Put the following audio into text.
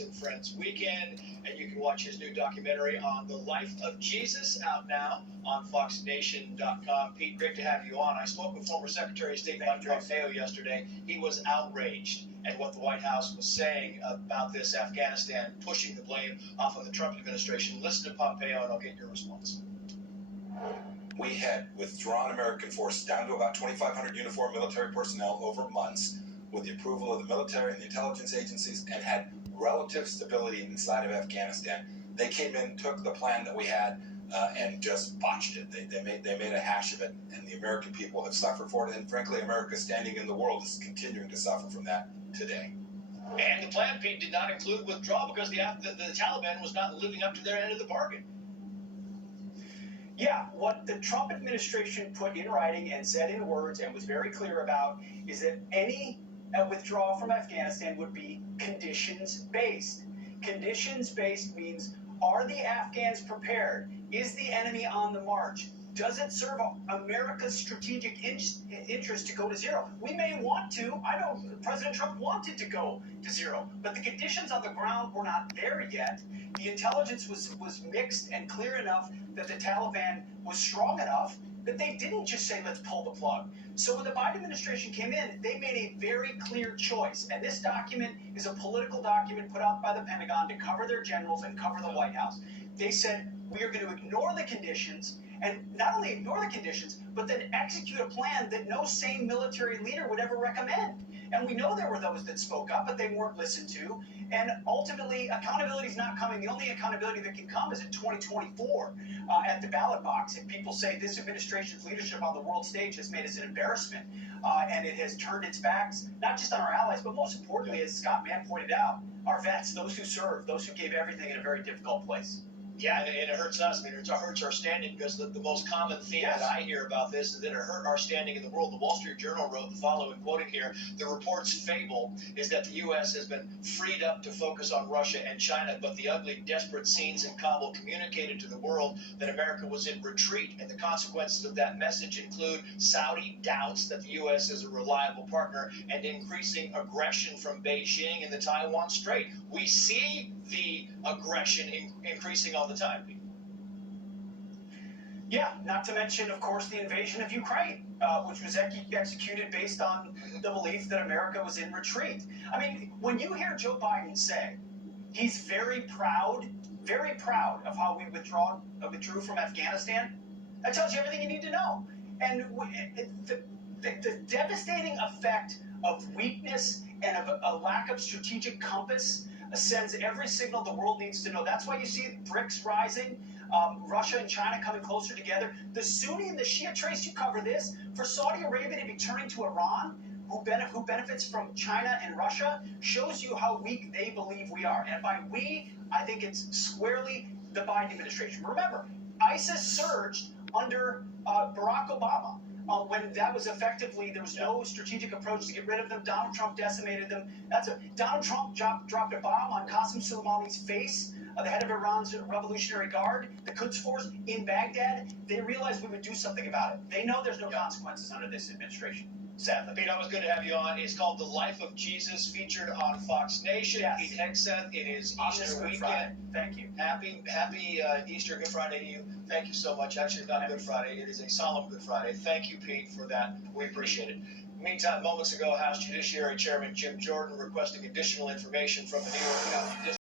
and Friends weekend, and you can watch his new documentary on the life of Jesus out now on foxnation.com. Pete, great to have you on. I spoke with former Secretary of State Mike Pompeo yesterday. He was outraged at what the White House was saying about this Afghanistan, pushing the blame off of the Trump administration. Listen to Pompeo and I'll get your response. We had withdrawn American forces down to about 2,500 uniformed military personnel over months with the approval of the military and the intelligence agencies, and had relative stability inside of Afghanistan. They came in, took the plan that we had, and just botched it. They made a hash of it, and the American people have suffered for it. And frankly, America standing in the world is continuing to suffer from that today. And the plan, Pete, did not include withdrawal because the Taliban was not living up to their end of the bargain. Yeah, what the Trump administration put in writing and said in words and was very clear about is that any withdrawal from Afghanistan would be conditions-based. Conditions-based means, are the Afghans prepared? Is the enemy on the march? Does it serve America's strategic interest to go to zero? We may want to. I know President Trump wanted to go to zero, but the conditions on the ground were not there yet. The intelligence was mixed and clear enough that the Taliban was strong enough that they didn't just say, let's pull the plug. So when the Biden administration came in, they made a very clear choice. And this document is a political document put out by the Pentagon to cover their generals and cover the White House. They said, we are going to ignore the conditions, and not only ignore the conditions, but then execute a plan that no sane military leader would ever recommend. And we know there were those that spoke up, but they weren't listened to. And ultimately, accountability is not coming. The only accountability that can come is in 2024 at the ballot box. And people say this administration's leadership on the world stage has made us an embarrassment. And it has turned its backs, not just on our allies, but most importantly, as Scott Mann pointed out, our vets, those who served, those who gave everything in a very difficult place. Yeah, and it hurts us. I mean, it hurts our standing because the most common theme that I hear about this is that it hurt our standing in the world. The Wall Street Journal wrote the following, quoting here, the report's fable is that the U.S. has been freed up to focus on Russia and China, but the ugly, desperate scenes in Kabul communicated to the world that America was in retreat, and the consequences of that message include Saudi doubts that the U.S. is a reliable partner and increasing aggression from Beijing in the Taiwan Strait. We see the aggression increasing all the time. Yeah, not to mention, of course, the invasion of Ukraine, which was executed based on the belief that America was in retreat. I mean, when you hear Joe Biden say he's very proud of how we withdrew from Afghanistan, that tells you everything you need to know. And the devastating effect of weakness and of a lack of strategic compass sends every signal the world needs to know. That's why you see BRICS rising, Russia and China coming closer together. The Sunni and the Shia trace, you cover this. For Saudi Arabia to be turning to Iran, who benefits from China and Russia, shows you how weak they believe we are. And by we, I think it's squarely the Biden administration. Remember, ISIS surged under Barack Obama. When that was effectively, there was no strategic approach to get rid of them. Donald Trump decimated them. Donald Trump dropped a bomb on Qasem Soleimani's face, the head of Iran's Revolutionary Guard, the Quds Force in Baghdad. They realized we would do something about it. They know there's no consequences under this administration, sadly. Pete, it was good to have you on. It's called The Life of Jesus, featured on Fox Nation. Yes. Pete Hegseth, it is Easter weekend. Friday. Thank you. Happy Easter, Good Friday to you. Thank you so much. Actually, not Good Friday. It is a solemn Good Friday. Thank you, Pete, for that. We appreciate it. Meantime, moments ago, House Judiciary Chairman Jim Jordan requesting additional information from the New York County District